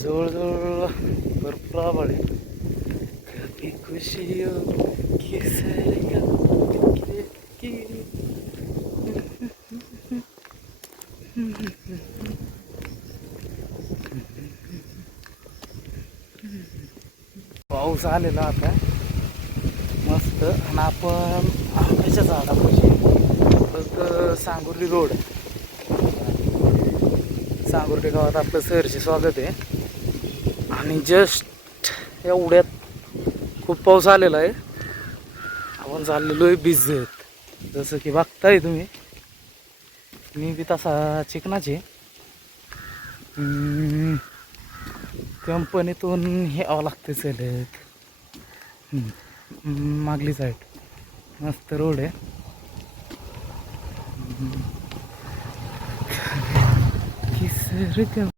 जवळजवळ भरपूर आभाळ आहे. कभी खुशी की पाऊस आलेला आता. मस्त. आणि आपण आंब्याच्या झाडापाशी फक्त सांगुर्ली रोड सांगुर्ली गावात आपलं सरचे स्वागत आहे. आणि जस्ट एवढ्यात खूप पाऊस आलेला आहे. आपण चाललेलो आहे भिजत जसं की बघताय तुम्ही. मी बी तसा चिकनाचे कंपनीतून हे यावं लागते चलत मागली साईड मस्त रोड आहे. किसर